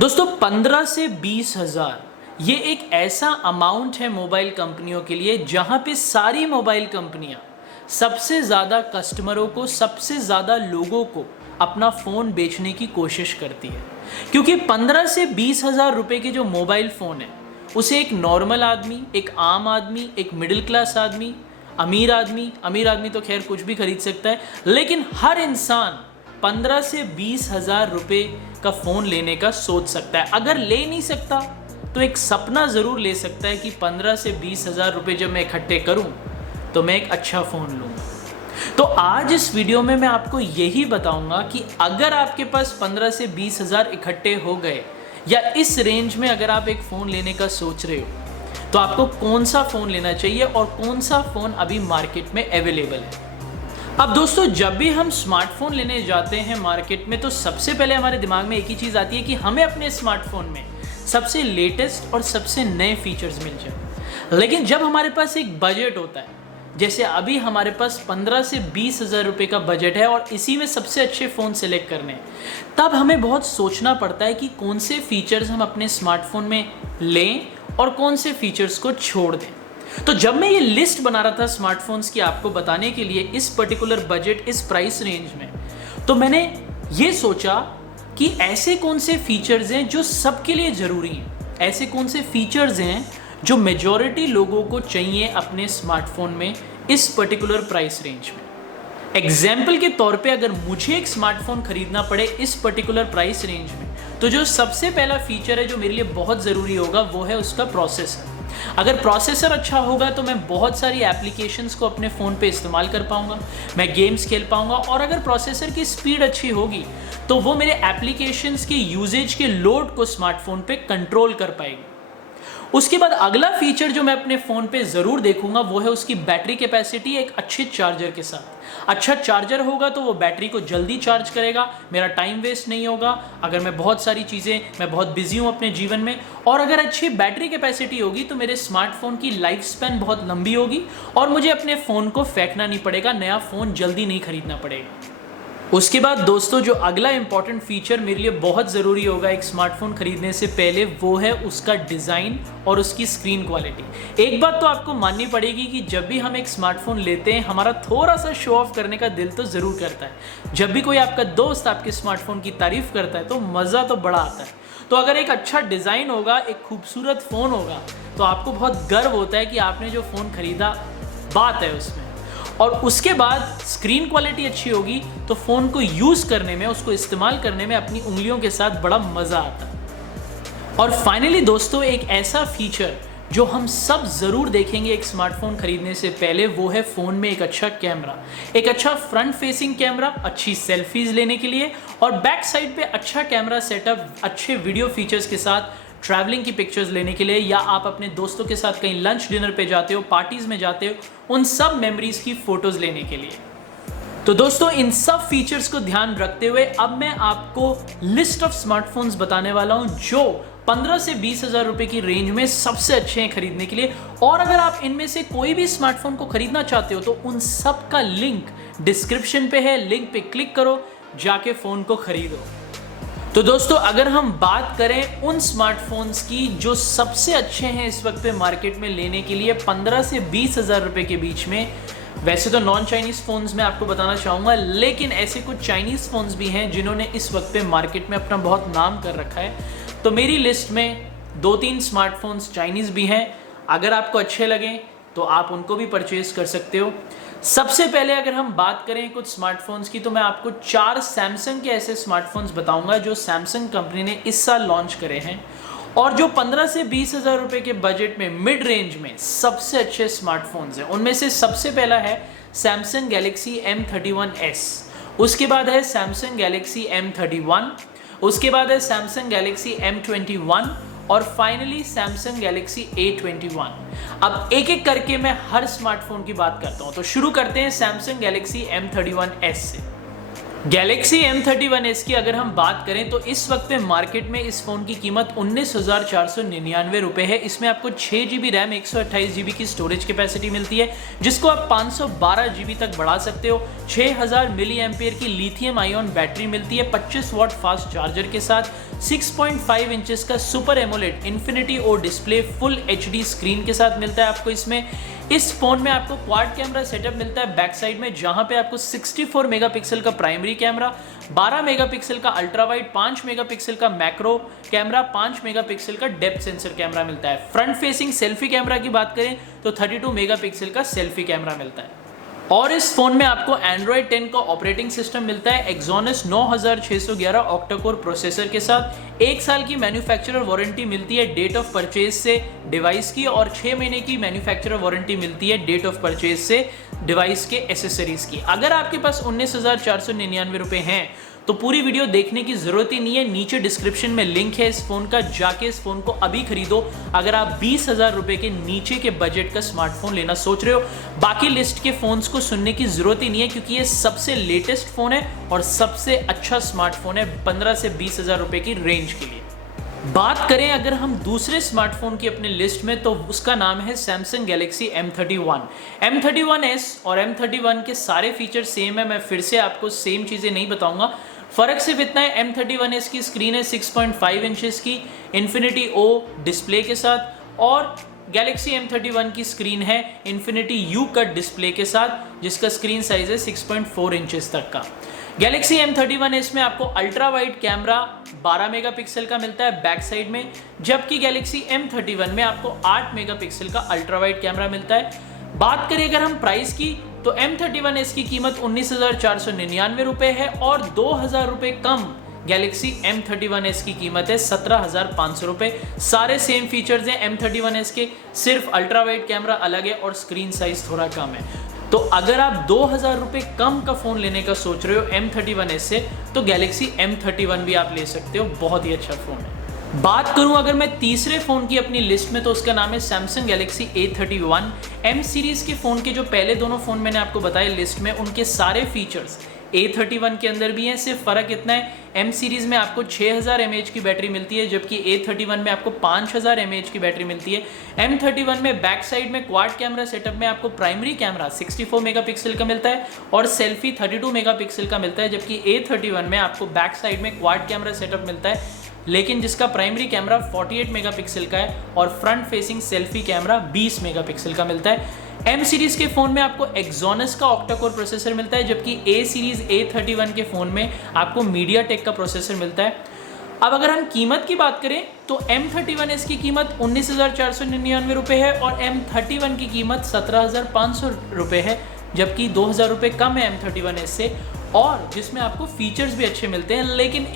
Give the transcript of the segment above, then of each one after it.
दोस्तों 15 से 20 हज़ार ये एक ऐसा अमाउंट है मोबाइल कंपनियों के लिए जहां पे सारी मोबाइल कंपनियां सबसे ज़्यादा कस्टमरों को, सबसे ज़्यादा लोगों को अपना फ़ोन बेचने की कोशिश करती है। क्योंकि 15 से 20 हज़ार रुपए के जो मोबाइल फ़ोन है उसे एक नॉर्मल आदमी, एक आम आदमी, एक मिडिल क्लास आदमी, अमीर आदमी तो खैर कुछ भी खरीद सकता है, लेकिन हर इंसान 15 से 20 हज़ार रुपये का फ़ोन लेने का सोच सकता है। अगर ले नहीं सकता तो एक सपना ज़रूर ले सकता है कि 15 से 20 हज़ार रुपये जब मैं इकट्ठे करूं तो मैं एक अच्छा फ़ोन लूँगा। तो आज इस वीडियो में मैं आपको यही बताऊंगा कि अगर आपके पास 15 से 20 हज़ार इकट्ठे हो गए या इस रेंज में अगर आप एक फ़ोन लेने का सोच रहे हो तो आपको कौन सा फ़ोन लेना चाहिए और कौन सा फ़ोन अभी मार्केट में अवेलेबल है। अब दोस्तों, जब भी हम स्मार्टफोन लेने जाते हैं मार्केट में तो सबसे पहले हमारे दिमाग में एक ही चीज़ आती है कि हमें अपने स्मार्टफोन में सबसे लेटेस्ट और सबसे नए फीचर्स मिल जाए। लेकिन जब हमारे पास एक बजट होता है, जैसे अभी हमारे पास 15 से 20 हज़ार रुपये का बजट है और इसी में सबसे अच्छे फ़ोन सेलेक्ट करने हैं, तब हमें बहुत सोचना पड़ता है कि कौन से फीचर्स हम अपने स्मार्टफोन में लें और कौन से फीचर्स को छोड़ दें। तो जब मैं ये लिस्ट बना रहा था स्मार्टफोन्स की आपको बताने के लिए इस पर्टिकुलर बजट, इस प्राइस रेंज में, तो मैंने ये सोचा कि ऐसे कौन से फीचर्स हैं जो सबके लिए ज़रूरी हैं, ऐसे कौन से फीचर्स हैं जो मेजॉरिटी लोगों को चाहिए अपने स्मार्टफोन में इस पर्टिकुलर प्राइस रेंज में। एग्जाम्पल के तौर पे अगर मुझे एक स्मार्टफोन खरीदना पड़े इस पर्टिकुलर प्राइस रेंज में, तो जो सबसे पहला फीचर है जो मेरे लिए बहुत ज़रूरी होगा वो है उसका प्रोसेसर। अगर प्रोसेसर अच्छा होगा तो मैं बहुत सारी एप्लीकेशंस को अपने फ़ोन पे इस्तेमाल कर पाऊंगा, मैं गेम्स खेल पाऊंगा, और अगर प्रोसेसर की स्पीड अच्छी होगी तो वो मेरे एप्लीकेशंस के यूजेज के लोड को स्मार्टफोन पे कंट्रोल कर पाएगी। उसके बाद अगला फीचर जो मैं अपने फ़ोन पे ज़रूर देखूंगा वो है उसकी बैटरी कैपेसिटी एक अच्छे चार्जर के साथ। अच्छा चार्जर होगा तो वो बैटरी को जल्दी चार्ज करेगा, मेरा टाइम वेस्ट नहीं होगा अगर मैं बहुत बिजी हूँ अपने जीवन में, और अगर अच्छी बैटरी कैपेसिटी होगी तो मेरे स्मार्टफोन की लाइफ स्पैन बहुत लंबी होगी और मुझे अपने फ़ोन को फेंकना नहीं पड़ेगा, नया फ़ोन जल्दी नहीं खरीदना पड़ेगा। उसके बाद दोस्तों, जो अगला इंपॉर्टेंट फीचर मेरे लिए बहुत ज़रूरी होगा एक स्मार्टफोन खरीदने से पहले वो है उसका डिज़ाइन और उसकी स्क्रीन क्वालिटी। एक बात तो आपको माननी पड़ेगी कि जब भी हम एक स्मार्टफोन लेते हैं हमारा थोड़ा सा शो ऑफ करने का दिल तो ज़रूर करता है। जब भी कोई आपका दोस्त आपके स्मार्टफोन की तारीफ़ करता है तो मज़ा तो बड़ा आता है। तो अगर एक अच्छा डिज़ाइन होगा, एक खूबसूरत फ़ोन होगा, तो आपको बहुत गर्व होता है कि आपने जो फ़ोन खरीदा बात है उसमें। और उसके बाद स्क्रीन क्वालिटी अच्छी होगी तो फ़ोन को यूज़ करने में, उसको इस्तेमाल करने में अपनी उंगलियों के साथ बड़ा मज़ा आता है। और फाइनली दोस्तों, एक ऐसा फीचर जो हम सब ज़रूर देखेंगे एक स्मार्टफोन खरीदने से पहले वो है फ़ोन में एक अच्छा कैमरा, एक अच्छा फ्रंट फेसिंग कैमरा, अच्छी सेल्फीज़ लेने के लिए, और बैक साइड पे अच्छा कैमरा सेटअप, अच्छे वीडियो फीचर्स के साथ ट्रैवलिंग की पिक्चर्स लेने के लिए, या आप अपने दोस्तों के साथ कहीं लंच डिनर पे जाते हो, पार्टीज़ में जाते हो, उन सब मेमोरीज़ की फ़ोटोज़ लेने के लिए। तो दोस्तों, इन सब फीचर्स को ध्यान रखते हुए अब मैं आपको लिस्ट ऑफ स्मार्टफोन्स बताने वाला हूं जो 15 से 20 हज़ार रुपये की रेंज में सबसे अच्छे हैं खरीदने के लिए। और अगर आप इनमें से कोई भी स्मार्टफोन को खरीदना चाहते हो तो उन सब का लिंक डिस्क्रिप्शन पे है, लिंक पे क्लिक करो, जाके फ़ोन को खरीदो। तो दोस्तों, अगर हम बात करें उन स्मार्टफोन्स की जो सबसे अच्छे हैं इस वक्त पे मार्केट में लेने के लिए 15 से 20 हज़ार रुपये के बीच में, वैसे तो नॉन चाइनीज़ फ़ोन्स में आपको बताना चाहूँगा, लेकिन ऐसे कुछ चाइनीज़ फ़ोन्स भी हैं जिन्होंने इस वक्त पे मार्केट में अपना बहुत नाम कर रखा है। तो मेरी लिस्ट में 2-3 स्मार्टफोन्स चाइनीज़ भी हैं। अगर आपको अच्छे लगें तो आप उनको भी परचेज़ कर सकते हो। सबसे पहले अगर हम बात करें कुछ स्मार्टफोन्स की तो मैं आपको 4 सैमसंग के ऐसे स्मार्टफोन्स बताऊंगा जो सैमसंग कंपनी ने इस साल लॉन्च करे हैं और जो 15 से 20 हज़ार रुपये के बजट में मिड रेंज में सबसे अच्छे स्मार्टफोन्स हैं। उनमें से सबसे पहला है सैमसंग गैलेक्सी M31s, उसके बाद है सैमसंग गैलेक्सी M31, उसके बाद है सैमसंग गैलेक्सी M21 और फाइनली सैमसंग गैलेक्सी A21। अब एक एक करके मैं हर स्मार्टफोन की बात करता हूं। तो शुरू करते हैं सैमसंग गैलेक्सी M31s से। गैलेक्सी M31s की अगर हम बात करें तो इस वक्त मार्केट में इस फ़ोन की कीमत 19,499 रुपये है। इसमें आपको 6 GB रैम, 128 GB की स्टोरेज कैपेसिटी मिलती है जिसको आप 512 GB तक बढ़ा सकते हो। 6000 मिली एम्पियर की लिथियम आयन बैटरी मिलती है 25 वाट फास्ट चार्जर के साथ। 6.5 इंचेस का super AMOLED infinity O display full HD screen के साथ मिलता है आपको इसमें। इस फोन में आपको क्वाड कैमरा सेटअप मिलता है बैक साइड में, जहां पे आपको 64 मेगापिक्सल का प्राइमरी कैमरा, 12 मेगापिक्सल का अल्ट्रा वाइड, 5 मेगापिक्सल का मैक्रो कैमरा, 5 मेगापिक्सल का डेप्थ सेंसर कैमरा मिलता है। फ्रंट फेसिंग सेल्फी कैमरा की बात करें तो 32 मेगापिक्सल का सेल्फी कैमरा मिलता है। और इस फोन में आपको Android 10 का ऑपरेटिंग सिस्टम मिलता है Exynos 9611 ऑक्टा-कोर प्रोसेसर के साथ। 1 साल की मैन्युफैक्चरर वारंटी मिलती है डेट ऑफ परचेज से डिवाइस की, और 6 महीने की मैन्युफैक्चरर वारंटी मिलती है डेट ऑफ परचेज से डिवाइस के एसेसरीज की। अगर आपके पास 19,499 रुपए हैं तो पूरी वीडियो देखने की जरूरत ही नहीं है, नीचे डिस्क्रिप्शन में लिंक है इस फोन का, जाके इस फोन को अभी खरीदो अगर आप 20,000 रुपए के नीचे के बजट का स्मार्टफोन लेना सोच रहे हो। बाकी लिस्ट के फोन्स को सुनने की जरूरत ही नहीं है, क्योंकि ये सबसे लेटेस्ट फोन है और सबसे अच्छा स्मार्टफोन है 15 से 20,000 रुपए की रेंज के लिए। बात करें अगर हम दूसरे स्मार्टफोन की अपने लिस्ट में, तो उसका नाम है Samsung Galaxy M31। M31s और M31 के सारे फीचर सेम है, मैं फिर से आपको सेम चीज़ें नहीं बताऊंगा। फ़र्क सिर्फ इतना है, M31s की स्क्रीन है 6.5 इंचेस की इन्फिनिटी ओ डिस्प्ले के साथ, और Galaxy M31 की स्क्रीन है इन्फिनिटी U कट डिस्प्ले के साथ, जिसका स्क्रीन साइज है 6.4 इंचेस तक का। Galaxy M31s में आपको अल्ट्रा वाइड कैमरा 12 मेगापिक्सल का मिलता है बैक साइड में, जबकि Galaxy M31 में आपको 8 मेगापिक्सल का अल्ट्रा वाइड कैमरा मिलता है। बात करें अगर हम प्राइस की, तो M31s की कीमत 19,499 रुपए है, और 2,000 रुपए कम Galaxy M31s की कीमत है 17,500 रुपए। सारे सेम फीचर्स हैं M31s के, सिर्फ अल्ट्रा वाइड कैमरा अलग है और स्क्रीन साइज थोड़ा कम है। तो अगर आप 2,000 रुपए कम का फोन लेने का सोच रहे हो M31s से, तो Galaxy M31 भी आप ले सकते हो, बहुत ही अच्छा फोन है। बात करूं अगर मैं तीसरे फोन की अपनी लिस्ट में, तो उसका नाम है Samsung Galaxy A31। M series के फोन के जो पहले दोनों फोन मैंने आपको बताए लिस्ट में, उनके सारे फीचर्स A31 के अंदर भी हैं। सिर्फ फर्क इतना है, M सीरीज में आपको 6000 mAh की बैटरी मिलती है, जबकि A31 में आपको 5000 mAh की बैटरी मिलती है। M31 में बैक साइड में क्वाड कैमरा सेटअप में आपको प्राइमरी कैमरा 64 मेगापिक्सल का मिलता है और सेल्फी 32 मेगापिक्सल का मिलता है, जबकि A31 में आपको बैक साइड में क्वाड कैमरा सेटअप मिलता है, लेकिन जिसका प्राइमरी कैमरा 48 मेगापिक्सल का है और front facing selfie camera 20 megapixel का मिलता है। M सीरीज के फोन में आपको Exynos का ऑक्टा-कोर प्रोसेसर मिलता है, जबकि A सीरीज A31 के फोन में आपको MediaTek का प्रोसेसर मिलता है। अब अगर हम कीमत की बात करें, तो M31s की कीमत 19,499 रुपए है और M31 की कीमत 17,500 रुपए है, जबकि 2,000 रुपए कम है M31s से, और जिसमें आपको फीचर्स भी अच्छे मिलते हैं। लेकिन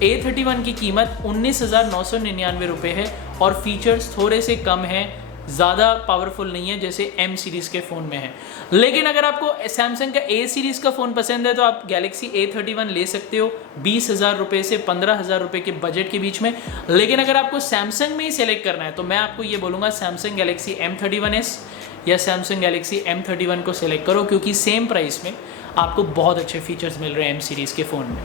A31 की कीमत 19,999 रुपए है और फीचर्स थोड़े से कम हैं, ज़्यादा पावरफुल नहीं है जैसे M सीरीज़ के फ़ोन में है। लेकिन अगर आपको सैमसंग का A सीरीज़ का फ़ोन पसंद है, तो आप Galaxy A31 ले सकते हो 20,000 रुपये से 15,000 रुपये के बजट के बीच में। लेकिन अगर आपको सैमसंग में ही सेलेक्ट करना है, तो मैं आपको ये बोलूँगा सैमसंग Galaxy M31s या सैमसंग Galaxy M31 को सेलेक्ट करो, क्योंकि सेम प्राइस में आपको बहुत अच्छे फीचर्स मिल रहे हैं M सीरीज़ के फ़ोन में।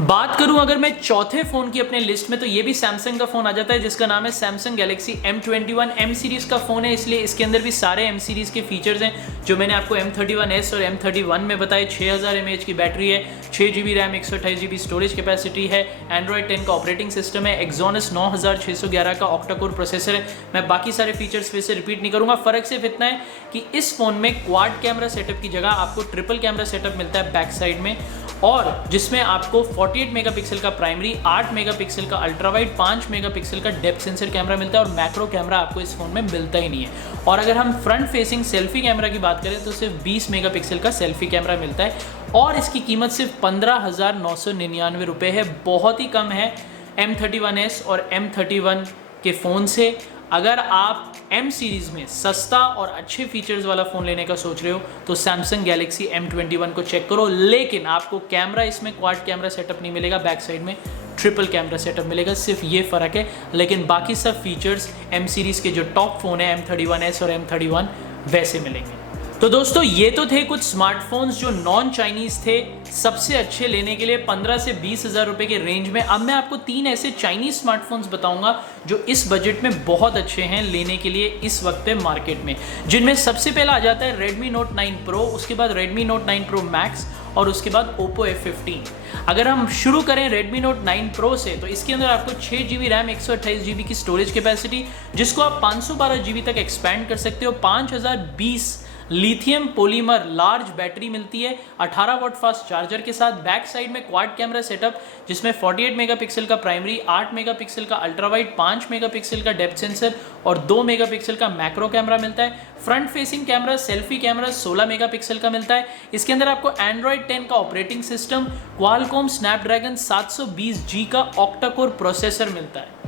बात करूं अगर मैं चौथे फोन की अपने लिस्ट में, तो ये भी सैमसंग का फोन आ जाता है, जिसका नाम है Samsung Galaxy M21। M series का फोन है, इसलिए इसके अंदर भी सारे M सीरीज के फीचर्स हैं जो मैंने आपको M31s और M31 में बताए। 6000 mAh की बैटरी है, 6GB RAM, 128GB storage capacity है, Android 10 का ऑपरेटिंग सिस्टम है, Exynos 9611 का ऑक्टा-कोर प्रोसेसर है। मैं बाकी सारे फीचर्स फिर से रिपीट नहीं करूंगा। फर्क सिर्फ इतना है कि इस फोन में क्वाड कैमरा सेटअप की जगह आपको ट्रिपल कैमरा सेटअप मिलता है बैक साइड में, और जिसमें आपको 48 मेगापिक्सल का प्राइमरी, 8 मेगापिक्सल का अल्ट्रा वाइड, 5 मेगापिक्सल का डेप्थ सेंसर कैमरा मिलता है, और मैक्रो कैमरा आपको इस फोन में मिलता ही नहीं है। और अगर हम फ्रंट फेसिंग सेल्फी कैमरा की बात करें, तो सिर्फ 20 मेगापिक्सल का सेल्फी कैमरा मिलता है, और इसकी कीमत सिर्फ 15,999 रुपये है, बहुत ही कम है M31s और M31 के फ़ोन से। अगर आप M सीरीज़ में सस्ता और अच्छे फीचर्स वाला फ़ोन लेने का सोच रहे हो, तो सैमसंग Galaxy M21 को चेक करो। लेकिन आपको कैमरा इसमें क्वाड कैमरा सेटअप नहीं मिलेगा, बैक साइड में ट्रिपल कैमरा सेटअप मिलेगा, सिर्फ ये फ़र्क है। लेकिन बाकी सब फीचर्स M सीरीज़ के जो टॉप फ़ोन है M31s और M31 वैसे मिलेंगे। तो दोस्तों, ये तो थे कुछ स्मार्टफोन्स जो नॉन चाइनीज़ थे, सबसे अच्छे लेने के लिए 15 से 20,000 रुपये के रेंज में। अब मैं आपको 3 ऐसे चाइनीज़ स्मार्टफोन्स बताऊंगा जो इस बजट में बहुत अच्छे हैं लेने के लिए इस वक्त पे मार्केट में, जिनमें सबसे पहला आ जाता है Redmi Note 9 Pro, उसके बाद Redmi Note 9 Pro Max, और उसके बाद Oppo F15। अगर हम शुरू करें Redmi Note 9 Pro से, तो इसके अंदर आपको 6GB रैम 128GB की स्टोरेज कैपेसिटी, जिसको आप 512GB तक एक्सपैंड कर सकते हो। 5020 लिथियम पॉलीमर लार्ज बैटरी मिलती है 18 वाट फास्ट चार्जर के साथ। बैक साइड में क्वाड कैमरा सेटअप, जिसमें 48 मेगापिक्सल का प्राइमरी, 8 मेगापिक्सल का अल्ट्रा वाइड, 5 मेगापिक्सल का डेप्थ सेंसर और 2 मेगापिक्सल का मैक्रो कैमरा मिलता है। Front facing camera, selfie camera 16 megapixel का मिलता है। इसके अंदर आपको Android 10 का operating system, Qualcomm Snapdragon 720G का ऑक्टा कोर प्रोसेसर मिलता है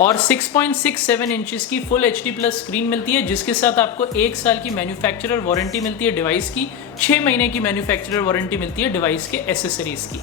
और 6.67 इंचेस की फुल HD प्लस स्क्रीन मिलती है, जिसके साथ आपको 1 साल की मैन्युफैक्चरर वारंटी मिलती है डिवाइस की, 6 महीने की मैन्युफैक्चरर वारंटी मिलती है डिवाइस के एसेसरीज की।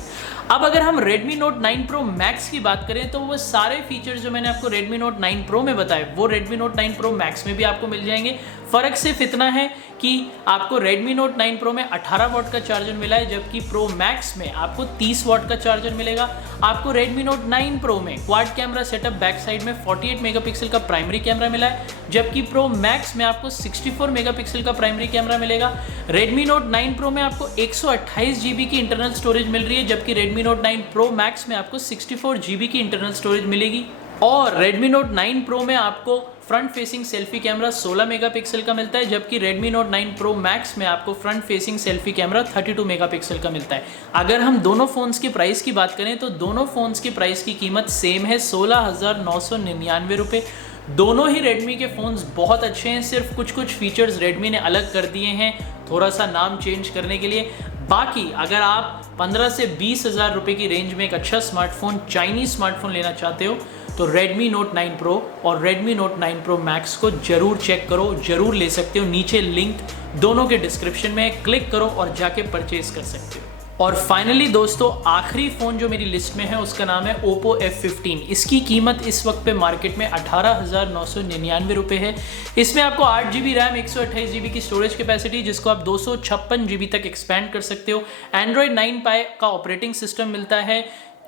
अब अगर हम Redmi Note 9 Pro Max की बात करें, तो वो सारे फीचर्स जो मैंने आपको Redmi Note 9 Pro में बताए, वो Redmi Note 9 Pro Max में भी आपको मिल जाएंगे। फर्क सिर्फ इतना है कि आपको Redmi Note 9 Pro में 18 वाट का चार्जर मिला है, जबकि Pro Max में आपको 30 वाट का चार्जर मिलेगा। आपको Redmi Note 9 Pro में quad camera setup, back side में 48 मेगापिक्सल का प्राइमरी कैमरा मिला है, जबकि Pro Max में आपको 64 मेगापिक्सल का प्राइमरी कैमरा मिलेगा। Redmi Note 9 Pro में आपको 128GB की इंटरनल स्टोरेज मिल रही है, जबकि Redmi Note 9 Pro Max में आपको 64GB की इंटरनल स्टोरेज मिलेगी। और Redmi Note 9 Pro में आपको front facing selfie camera 16 megapixel का मिलता है, जबकि Redmi Note 9 Pro Max में आपको front facing selfie camera 32 megapixel का मिलता है। अगर हम दोनों फ़ोन्स की प्राइस की बात करें, तो दोनों फ़ोन्स की प्राइस की कीमत सेम है, 16,999 रुपये। दोनों ही Redmi के फ़ोन्स बहुत अच्छे हैं, सिर्फ कुछ कुछ फीचर्स Redmi ने अलग कर दिए हैं, थोड़ा सा नाम चेंज करने के लिए। बाकी अगर आप 15 से 20 हज़ार रुपये की रेंज में एक अच्छा स्मार्टफोन, चाइनीज़ स्मार्टफोन लेना चाहते हो, तो Redmi Note 9 Pro और Redmi Note 9 Pro Max को जरूर चेक करो, जरूर ले सकते हो। नीचे लिंक दोनों के डिस्क्रिप्शन में, क्लिक करो और जाके परचेज कर सकते हो। और फाइनली दोस्तों, आखिरी फ़ोन जो मेरी लिस्ट में है उसका नाम है Oppo F15। इसकी कीमत इस वक्त पे मार्केट में 18,999 रुपये है। इसमें आपको 8GB रैम 128GB की स्टोरेज कैपेसिटी, जिसको आप 256GB तक एक्सपैंड कर सकते हो। Android 9 Pie का ऑपरेटिंग सिस्टम मिलता है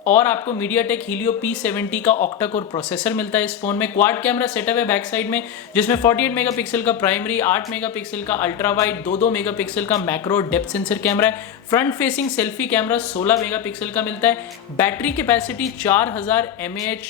और आपको MediaTek Helio P70 का ऑक्टा कोर प्रोसेसर मिलता है इस फोन में। क्वाड कैमरा सेटअप है बैक साइड में, जिसमें 48 मेगापिक्सल का प्राइमरी, 8 मेगापिक्सल का अल्ट्रा वाइड, 2 मेगापिक्सल का मैक्रो डेप्थ सेंसर कैमरा है। Front facing selfie camera 16 megapixel का मिलता है। बैटरी कैपेसिटी 4000 mAh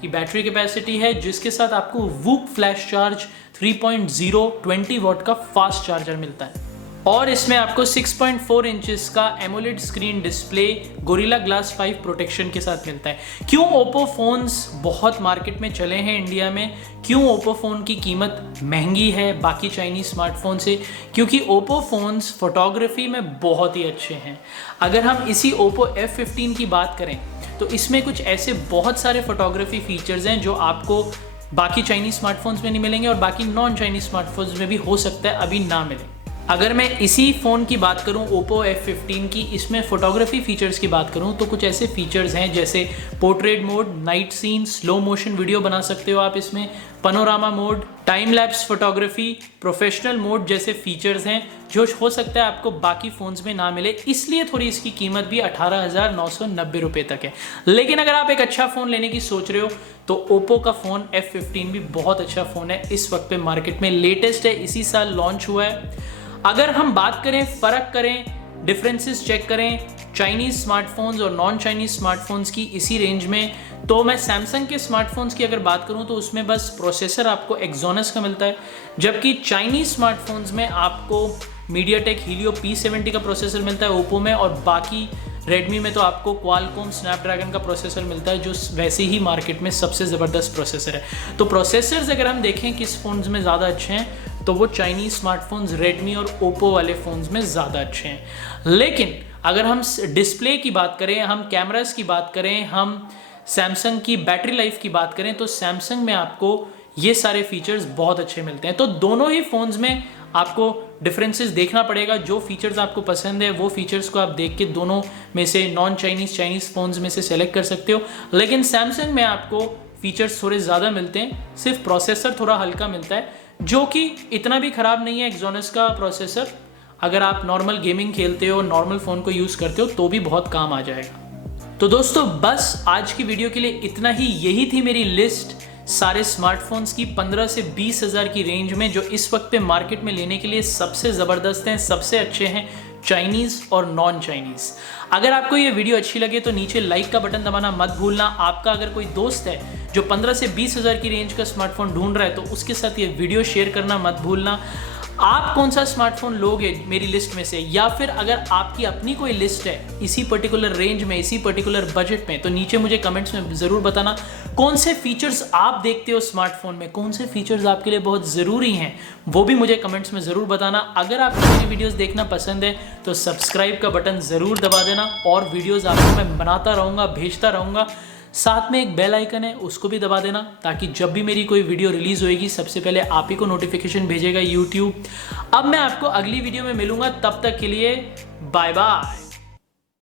की बैटरी कैपेसिटी है, जिसके साथ आपको वूक फ्लैश चार्ज 3.0 20 वाट का फास्ट चार्जर मिलता है। और इसमें आपको 6.4 इंचेस का AMOLED screen display gorilla glass 5 protection के साथ मिलता है। क्यों ओप्पो फ़ोन्स बहुत मार्केट में चले हैं इंडिया में, क्यों ओप्पो फ़ोन की कीमत महंगी है बाकी चाइनीज़ स्मार्टफोन से? क्योंकि ओप्पो फ़ोन्स फोटोग्राफी में बहुत ही अच्छे हैं। अगर हम इसी ओप्पो F15 की बात करें, तो इसमें कुछ ऐसे बहुत सारे फोटोग्राफी फीचर्स हैं जो आपको बाकी चाइनीज़ स्मार्टफोन्स में नहीं मिलेंगे और बाकी नॉन चाइनीज़ स्मार्टफोन्स में भी हो सकता है अभी ना मिले। अगर मैं इसी फ़ोन की बात करूं Oppo F15 की, इसमें फ़ोटोग्राफी फ़ीचर्स की बात करूं तो कुछ ऐसे फ़ीचर्स हैं जैसे portrait mode, night scene, slow motion video बना सकते हो आप इसमें, panorama mode, time lapse photography, professional mode जैसे फ़ीचर्स हैं जो हो सकता है आपको बाकी फ़ोन्स में ना मिले, इसलिए थोड़ी इसकी कीमत भी 18,990 रुपये तक है। लेकिन अगर आप एक अच्छा फ़ोन लेने की सोच रहे हो तो Oppo का फ़ोन F15 भी बहुत अच्छा फ़ोन है, इस वक्त पे मार्केट में लेटेस्ट है, इसी साल लॉन्च हुआ है। अगर हम बात करें, फ़र्क करें, डिफरेंसेस चेक करें चाइनीज़ स्मार्टफोन्स और नॉन चाइनीज़ स्मार्टफोन्स की इसी रेंज में, तो मैं सैमसंग के स्मार्टफोन्स की अगर बात करूं तो उसमें बस प्रोसेसर आपको एक्सोनस का मिलता है, जबकि चाइनीज़ स्मार्टफोन्स में आपको MediaTek Helio P70 का प्रोसेसर मिलता है ओप्पो में, और बाकी रेडमी में तो आपको Qualcomm Snapdragon का प्रोसेसर मिलता है जो वैसे ही मार्केट में सबसे ज़बरदस्त प्रोसेसर है। तो प्रोसेसर्स अगर हम देखें किस फ़ोन्स में ज़्यादा अच्छे हैं, तो वो चाइनीज़ स्मार्टफोन्स रेडमी और ओप्पो वाले फ़ोन्स में ज़्यादा अच्छे हैं। लेकिन अगर हम डिस्प्ले की बात करें, हम कैमरास की बात करें, हम सैमसंग की बैटरी लाइफ की बात करें, तो सैमसंग में आपको ये सारे फीचर्स बहुत अच्छे मिलते हैं। तो दोनों ही फ़ोन्स में आपको डिफरेंसेस देखना पड़ेगा, जो फीचर्स आपको पसंद है वो फीचर्स को आप देख के दोनों में से नॉन चाइनीज़ फ़ोन्स में से सेलेक्ट कर सकते हो। लेकिन सैमसंग में आपको फीचर्स थोड़े ज़्यादा मिलते हैं, सिर्फ प्रोसेसर थोड़ा हल्का मिलता है, जो कि इतना भी ख़राब नहीं है एक्सोनस का प्रोसेसर। अगर आप नॉर्मल गेमिंग खेलते हो, नॉर्मल फ़ोन को यूज़ करते हो तो भी बहुत काम आ जाएगा। तो दोस्तों बस आज की वीडियो के लिए इतना ही। यही थी मेरी लिस्ट सारे स्मार्टफोन्स की 15 से 20 हज़ार की रेंज में, जो इस वक्त पे मार्केट में लेने के लिए सबसे ज़बरदस्त हैं, सबसे अच्छे हैं, चाइनीज़ और नॉन चाइनीज़। अगर आपको ये वीडियो अच्छी लगे तो नीचे लाइक का बटन दबाना मत भूलना। आपका अगर कोई दोस्त है जो 15 से 20 हज़ार की रेंज का स्मार्टफोन ढूंढ रहा है तो उसके साथ ये वीडियो शेयर करना मत भूलना। आप कौन सा स्मार्टफोन लोगे मेरी लिस्ट में से, या फिर अगर आपकी अपनी कोई लिस्ट है इसी पर्टिकुलर रेंज में, इसी पर्टिकुलर बजट में, तो नीचे मुझे कमेंट्स में ज़रूर बताना कौन से फीचर्स आप देखते हो स्मार्टफोन में, कौन से फीचर्स आपके लिए बहुत ज़रूरी हैं, वो भी मुझे कमेंट्स में ज़रूर बताना। अगर आपको मेरी वीडियोस देखना पसंद है तो सब्सक्राइब का बटन ज़रूर दबा देना, और वीडियोज़ आपको मैं बनाता रहूँगा, भेजता रहूँगा। साथ में एक बेल आइकन है, उसको भी दबा देना, ताकि जब भी मेरी कोई वीडियो रिलीज होएगी सबसे पहले आप ही को नोटिफिकेशन भेजेगा यूट्यूब। अब मैं आपको अगली वीडियो में मिलूंगा, तब तक के लिए बाय बाय।